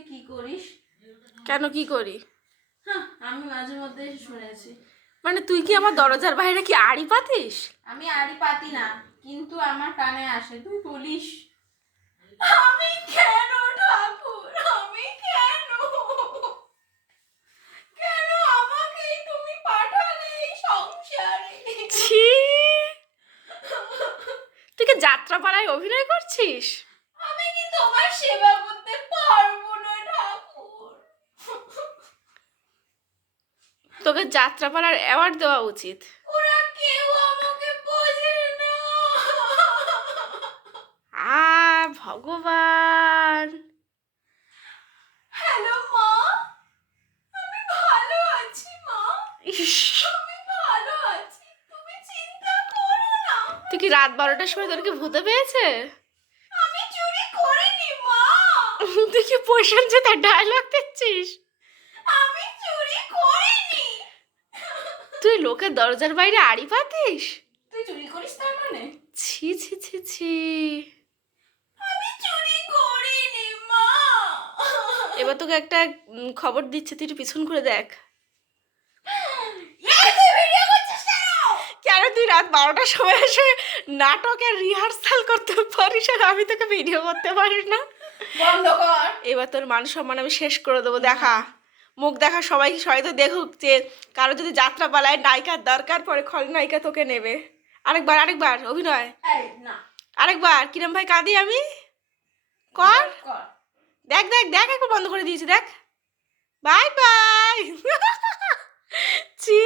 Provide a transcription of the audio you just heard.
তুই কি করিস? কেন কি করি? হ্যাঁ, আমি মাঝে মধ্যে শুনেছি। মানে তুই কি আমার দরজার বাইরে কি আড়ি পাতিস? আমি আড়ি পাতি না, কিন্তু আমার কানে আসে তুই তুলিস। আমি কেন ঠাকুর, আমি কেন কেন আমাকেই তুমি পাঠালে এই সংসারে? ছি, তুই কি যাত্রাপালায় অভিনয় করছিস? আমি কি তোমার সেবা করতে পারবো না ঠাকুর? তোকে যাত্রাপালার অ্যাওয়ার্ড দেওয়া উচিত। ওরা কেউ আমাকে বোঝে না। ভগবান। হ্যালো মা, আমি ভালো আছি মা, ইস, আমি ভালো আছি, তুমি চিন্তা করো না। তুই কি রাত 12টার সময় তোর কি ভূতে পেয়েছে? আমি চুরি করিনি মা, তুই কি প্রশান্তিতে ডায়লগ দিচ্ছিস? আমি চুরি করিনি। তুই লোকের দরজার বাইরে আড়ি পাতিস? তুই চুরি করিস তার মানে? ছি ছি ছি ছি। আমি চুরি করিনি মা। এবার তোকে একটা খবর দিচ্ছে, তুই একটু পিছন করে দেখ। তুই ভিডিও করছিস কেন? কেন তুই রাত 12টার সময় এসে নাটকের রিহার্সাল করতে পারিস আর আমি তোকে ভিডিও করতে পারি না? বন্ধ কর। এবার তোর মান সম্মান আমি শেষ করে দেবো। দেখা, মুখ দেখা, সবাই সবাই তো দেখুক যে কারো যদি যাত্রা পালায় নায়িকার দরকার পড়ে খলনায়িকা তোকে নেবে। আরেকবার আরেকবার অভিনয়, এই না, আরেকবার। কিরম ভাই কাঁদি আমি? কর, কর। দেখ দেখ দেখ, একবার বন্ধ করে দিয়েছি, দেখ। Bye bye. ছি।